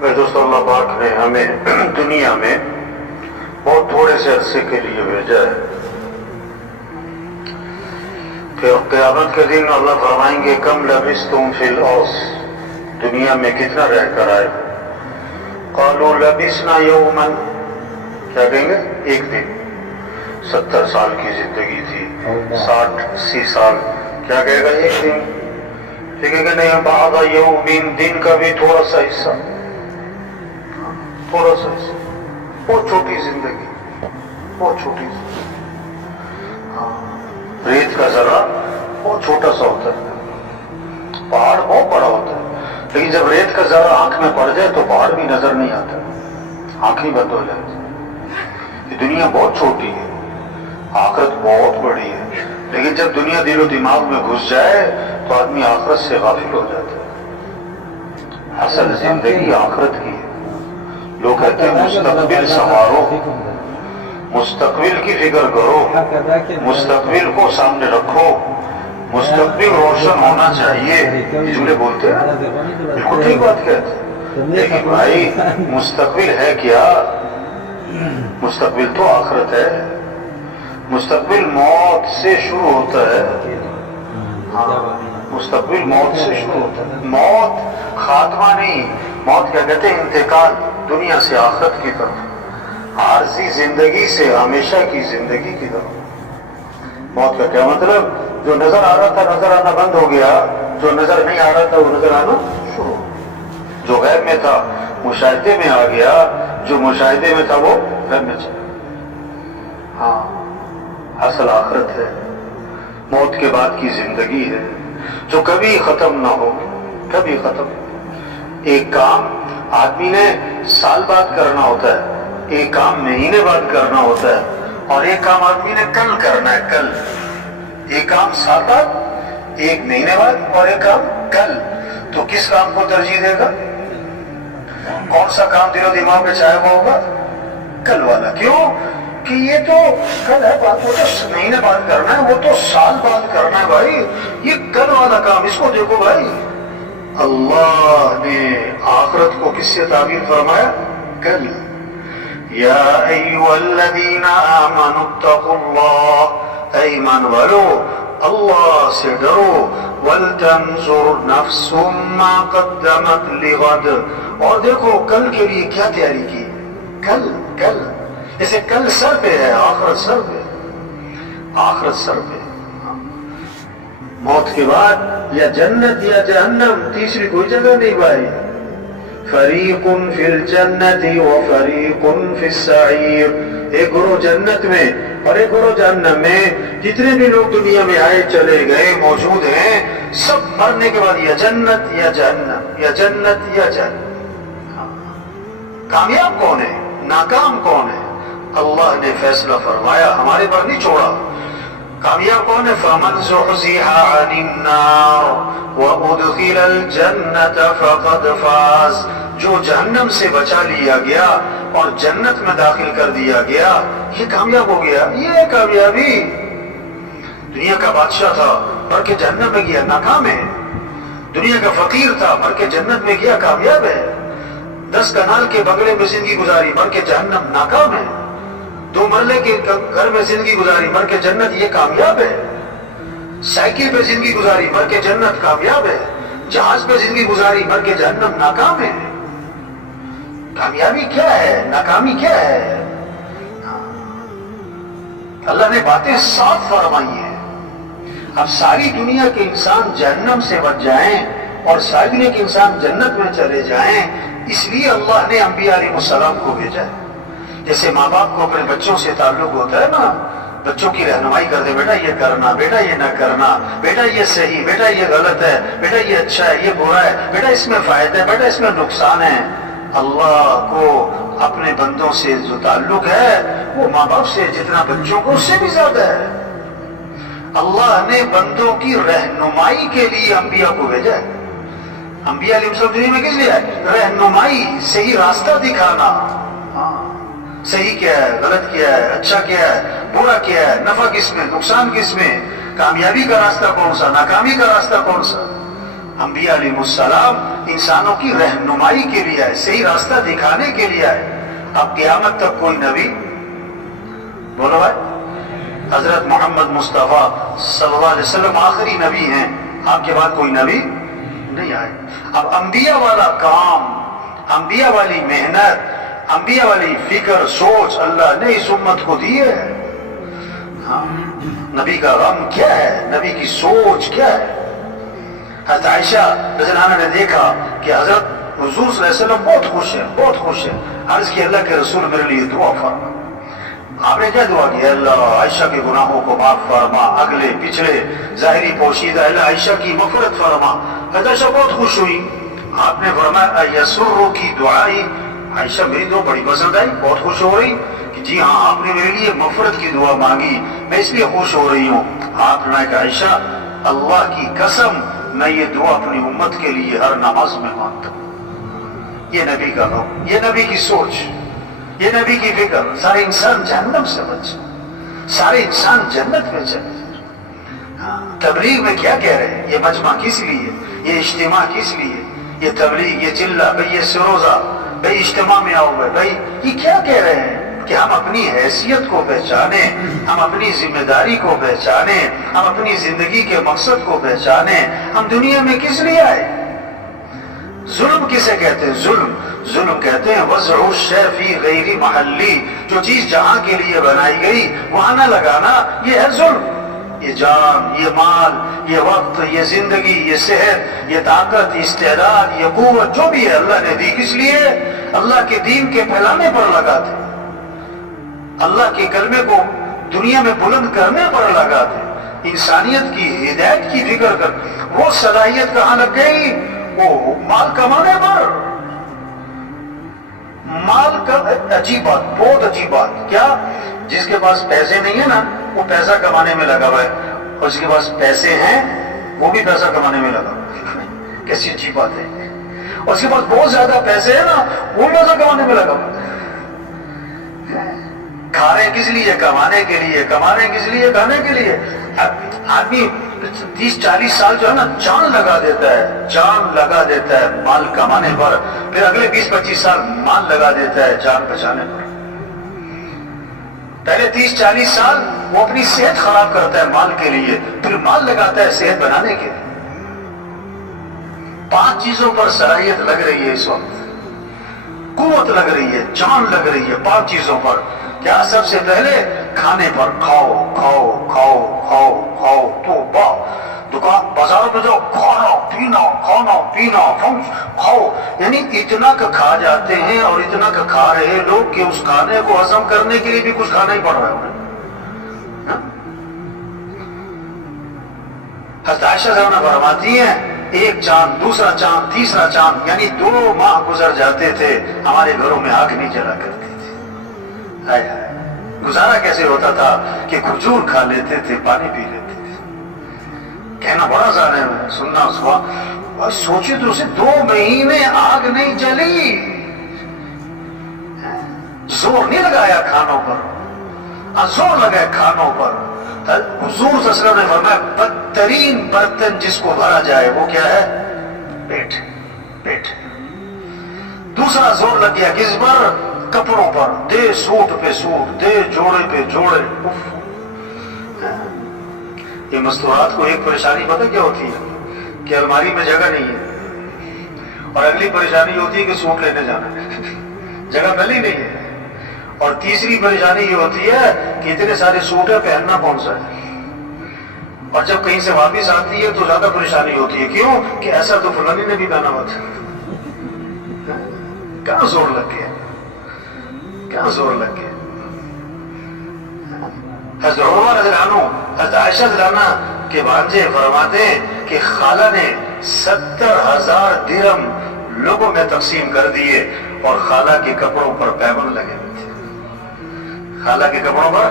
میرے دوستوں، اللہ پاک نے ہمیں دنیا میں بہت تھوڑے سے عرصے کے لیے بھیجا ہے کہ قیامت کے دن اللہ فرمائیں گے کم لبثتم فی الارض، دنیا میں کتنا رہ کر آئے؟ قالوا لبثنا یوما، کیا کہیں گے؟ ایک دن۔ 70 سال کی زندگی تھی، 60-80 سال، کیا کہے گا؟ ایک دن۔ ٹھیک ہے کہ نہیں؟ بعض یوم، دن کا بھی تھوڑا سا حصہ، تھوڑا سا حصہ، بہت چھوٹی زندگی، بہت چھوٹی زندگی۔ ریت کا ذرہ بہت چھوٹا سا ہوتا ہے، پہاڑ بہت بڑا ہوتا ہے، لیکن جب ریت کا ذرہ آنکھ میں پڑ جائے تو پہاڑ بھی نظر نہیں آتا، آنکھ ہی بند ہو جاتی۔ یہ دنیا بہت چھوٹی ہے، آخرت بہت بڑی ہے، لیکن جب دنیا دل و دماغ میں گھس جائے تو آدمی آخرت سے غافل ہو جاتا ہے۔ اصل زندگی آخرت کی ہے۔ لوگ کہتے ہیں مستقبل سنوارو، مستقبل کی فکر کرو، مستقبل کو سامنے رکھو، مستقبل روشن ہونا چاہیے، یہ جملے بولتے ہیں، بالکل ٹھیک بات کہتے ہیں، لیکن بھائی مستقبل ہے کیا؟ مستقبل تو آخرت ہے۔ مستقبل موت سے شروع ہوتا ہے، مستقبل موت سے شروع ہوتا ہے۔ موت خاتمہ نہیں، موت کیا کہتے ہیں؟ انتقال دنیا سے آخرت کی طرف، عارضی زندگی سے ہمیشہ کی زندگی کی طرف۔ موت کا کیا مطلب؟ جو نظر آ رہا تھا نظر آنا بند ہو گیا، جو نظر نہیں آ رہا تھا وہ نظر آنا شروع ہو گیا، جو غیب میں تھا مشاہدے میں آ گیا، جو مشاہدے میں تھا وہ غیب میں چلا۔ ہاں، اصل آخرت ہے، موت کے بعد کی زندگی ہے جو کبھی ختم نہ ہو، کبھی ختم۔ ایک کام آدمی نے سال بعد کرنا ہوتا ہے، ایک کام مہینے بعد کرنا ہوتا ہے، اور ایک کام آدمی نے کل کرنا ہے، کل۔ ایک کام سال بعد، ایک مہینے بعد، اور ایک کام کل۔ تو کس کام کو ترجیح دے گا؟ کون سا کام دل و دماغ میں چاہے وہ ہوگا؟ کل والا۔ کیوں کہ یہ تو کل ہے بات، وہ تو مہینے بعد کرنا ہے، وہ تو سال بعد کرنا ہے بھائی، یہ کل والا کام اس کو دیکھو بھائی۔ اللہ نے آخرت کو کس سے تعبیر فرمایا؟ کل۔ یا ایھا الذین آمنوا اتقوا اللہ، اے ایمان والو اللہ سے ڈرو، ولتنظر نفس ما قدمت لغد، اور دیکھو کل کے لیے کیا تیاری کی۔ کل، کل، جیسے کل سر پہ ہے، آخرت سر پہ، آخرت سر پہ۔ موت کے بعد یا جنت یا جہنم، تیسری کوئی جگہ نہیں بھائی۔ فریق فی الجنت و فریق فی السعیر، ایک گروہ جنت میں اور ایک گروہ جہنم میں۔ جتنے بھی لوگ دنیا میں آئے چلے گئے موجود ہیں، سب مرنے کے بعد یا جنت یا جہنم، یا جنت یا جہنم۔ کامیاب کون ہے؟ ناکام کون ہے؟ اللہ نے فیصلہ فرمایا، ہمارے پر نہیں چھوڑا۔ کامیاب کون ہے؟ فَمَنْ زُحْزِحَ عَنِ النَّارِ وَأُدْخِلَ الْجَنَّةَ فَقَدْ فَازَ، جو جہنم سے بچا لیا گیا اور جنت میں داخل کر دیا گیا، یہ کامیاب ہو گیا۔ یہ کامیابی، دنیا کا بادشاہ تھا بڑھ کے جہنم میں گیا، ناکام ہے۔ دنیا کا فقیر تھا بڑھ کے جنت میں گیا، کامیاب ہے۔ 10 کنال کے بنگلے میں زندگی گزاری، بڑھ کے جہنم، ناکام ہے۔ 2 مرلے کے گھر میں زندگی گزاری، بڑھ کے جنت، یہ کامیاب ہے۔ سائیکل پہ زندگی گزاری، بڑھ کے جنت، کامیاب ہے۔ جہاز پہ زندگی گزاری، بڑھ کے جہنم، ناکام ہے۔ کامیابی کیا ہے؟ ناکامی کیا ہے؟ اللہ نے باتیں صاف فرمائی ہیں۔ اب ساری دنیا کے انسان جہنم سے بچ جائیں اور ساری دنیا کے انسان جنت میں چلے جائیں، اس لیے اللہ نے انبیاء علیہ السلام کو بھیجا ہے۔ جیسے ماں باپ کو اپنے بچوں سے تعلق ہوتا ہے نا، بچوں کی رہنمائی کرتے، بیٹا یہ کرنا، بیٹا یہ نہ کرنا، بیٹا یہ صحیح، بیٹا یہ غلط ہے، بیٹا یہ اچھا ہے، یہ برا ہے، بیٹا اس میں فائدہ ہے، بیٹا اس میں نقصان ہے۔ اللہ کو اپنے بندوں سے جو تعلق ہے وہ ماں باپ سے جتنا بچوں کو، اس سے بھی زیادہ ہے۔ اللہ نے بندوں کی رہنمائی کے لیے انبیاء کو بھیجا ہے۔ انبیاء علیہ السلام دنیا میں کس لیے ہے؟ رہنمائی، صحیح راستہ دکھانا۔ صحیح کیا ہے، غلط کیا ہے، اچھا کیا ہے، برا کیا ہے، نفع کس میں، نقصان کس میں، کامیابی کا راستہ کون سا، ناکامی کا راستہ کون سا۔ انبیاء علیہ السلام انسانوں کی رہنمائی کے لیے آئے، صحیح راستہ دکھانے کے لیے آئے۔ اب قیامت تک کوئی نبی، بولو بھائی، حضرت محمد مصطفیٰ صلی اللہ علیہ وسلم آخری نبی ہیں، آپ کے بعد کوئی نبی نہیں آئے۔ اب انبیاء والا کام، انبیاء والی محنت، انبیاء والی فکر، سوچ اللہ نے اس امت کو دی ہے۔ ہاں، نبی کا غم کیا ہے، نبی کی سوچ کیا ہے۔ حضرت عائشہ رضی اللہ عنہا نے دیکھا کہ حضرت حضور صلی اللہ علیہ وسلم بہت خوش ہیں، بہت خوش ہیں۔ عرض کی اللہ کے رسول میرے لیے دعا فرما۔ آپ نے کیا دعا کی؟ اللہ عائشہ کے گناہوں کو معاف فرما، اگلے پچھلے ظاہری پوشیدہ، اللہ عائشہ کی مغفرت فرما۔ حضرت عائشہ بہت خوش ہوئی۔ آپ نے فرمایا یسرو کی دعائی، عائشہ میری دعا بڑی پسند آئی، بہت خوش ہو رہی کہ جی ہاں آپ نے میرے لیے مغفرت کی دعا مانگی، میں اس لیے خوش ہو رہی ہوں۔ آپ نے کہا عائشہ اللہ کی قسم میں یہ دعا اپنی امت کے لیے ہر نماز میں مانگتا ہوں۔ یہ نبی کا حکم، یہ نبی کی سوچ، یہ نبی کی فکر۔ سارے انسان جہنم سے بچ، سارے انسان جنت میں چلے۔ تبلیغ میں کیا کہہ رہے ہیں؟ یہ مجمع کس لیے، یہ اجتماع کس لیے، یہ تبلیغ، یہ چلہ بھائی، یہ سروزہ بھائی، اجتماع میں آؤ بھائی، یہ کیا کہہ رہے ہیں؟ کہ ہم اپنی حیثیت کو پہچانیں، ہم اپنی ذمہ داری کو پہچانیں، ہم اپنی زندگی کے مقصد کو پہچانیں۔ ہم دنیا میں کس لیے آئے؟ ظلم کسے کہتے ہیں؟ ظلم کہتے ہیں وضع الشیء فی غیر محلی، جو چیز جہاں کے لیے بنائی گئی وہاں نہ لگانا، یہ ہے ظلم۔ یہ جان، یہ مال، یہ وقت، یہ زندگی، یہ صحت، یہ طاقت، یہ استعداد، یہ قوت جو بھی ہے اللہ نے دی، کس لیے؟ اللہ کے دین کے پھیلانے پر لگاتے، اللہ کے کلمے کو دنیا میں بلند کرنے پر لگاتے، انسانیت کی ہدایت کی فکر کر۔ وہ صلاحیت کہاں لگ گئی؟ وہ مال کمانے پر۔ مال کا عجیب بات، بہت عجیب بات، کیا جس کے پاس پیسے نہیں ہیں نا وہ پیسہ کمانے میں لگا ہوا ہے، اور جس کے پاس پیسے ہیں وہ بھی پیسہ کمانے میں لگا ہوا ہے۔ کیسی عجیب بات ہے۔ اور اس کے پاس بہت زیادہ پیسے ہیں نا وہ بھی پیسہ کمانے میں لگا ہوا ہے۔ کھا رہے کس لیے؟ کمانے کے لیے۔ کما رہے کس لیے؟ کھانے کے لیے۔ آدمی 30-40 سال جو ہے نا جان لگا دیتا ہے، جان لگا دیتا ہے مال کمانے پر، پھر اگلے 20-25 سال مال لگا دیتا ہے جان بچانے پر۔ پہلے 30-40 سال وہ اپنی صحت خراب کرتا ہے مال کے لیے، پھر مال لگاتا ہے صحت بنانے کے لیے۔ 5 چیزوں پر صلاحیت لگ رہی ہے اس وقت، قوت لگ رہی ہے، جان لگ رہی ہے 5 چیزوں پر۔ کیا؟ سب سے پہلے کھانے پر، کھاؤ کھاؤ کھاؤ کھاؤ کھاؤ، تو دکان بازاروں میں جاؤ، کھانا پینا کھانا پینا کھاؤ، یعنی اتنا کا کھا جاتے ہیں اور اتنا کا کھا رہے لوگ کہ اس کھانے کو ہضم کرنے کے لیے بھی کچھ کھانا ہی پڑ رہا ہے انہیں۔ حضرت عائشہ فرماتی ہیں ایک چاند، دوسرا چاند، تیسرا چاند، یعنی 2 ماہ گزر جاتے تھے ہمارے گھروں میں آگ نہیں جلا کرتی تھی۔ گزارا کیسے ہوتا تھا کہ کھجور کھا لیتے تھے، پانی پی لیتے تھے۔ کہنا بڑا ظالم ہے، سننا اس کو سوچے تو اسے 2 مہینے آگ نہیں جلی، زور نہیں لگایا کھانوں پر، زور لگایا کھانوں پر۔ حضور صلی اللہ علیہ وسلم نے فرمایا بدترین برتن جس کو بھرا جائے وہ کیا ہے؟ پیٹ، پیٹ۔ دوسرا زور لگ گیا کس پر؟ کپڑوں پر، دے سوٹ پہ سوٹ، دے جوڑے پہ جوڑے۔ یہ مستورات کو ایک پریشانی پتہ کیا ہوتی ہے؟ کہ الماری میں جگہ نہیں ہے، اور اگلی پریشانی ہوتی ہے کہ سوٹ لینے جانا ہے، جگہ پہلے ہی نہیں ہے، اور تیسری پریشانی یہ ہوتی ہے کہ اتنے سارے سوٹ ہیں، پہننا کون سا ہے، اور جب کہیں سے واپس آتی ہے تو زیادہ پریشانی ہوتی ہے، کیوں کہ ایسا تو فلانی نے بھی پہنا ہوا تھا۔ کہاں زور لگ گیا، کہاں زور لگ گیا۔ حضرت عمر رضی اللہ عنہ، حضرت عائشہ رضی اللہ عنہ کے بھانجے فرماتے ہیں کہ خالہ نے 70,000 درہم لوگوں میں تقسیم کر دیے، اور خالہ کے کپڑوں پر پیبند لگے ہوئے تھے، خالہ کے کپڑوں پر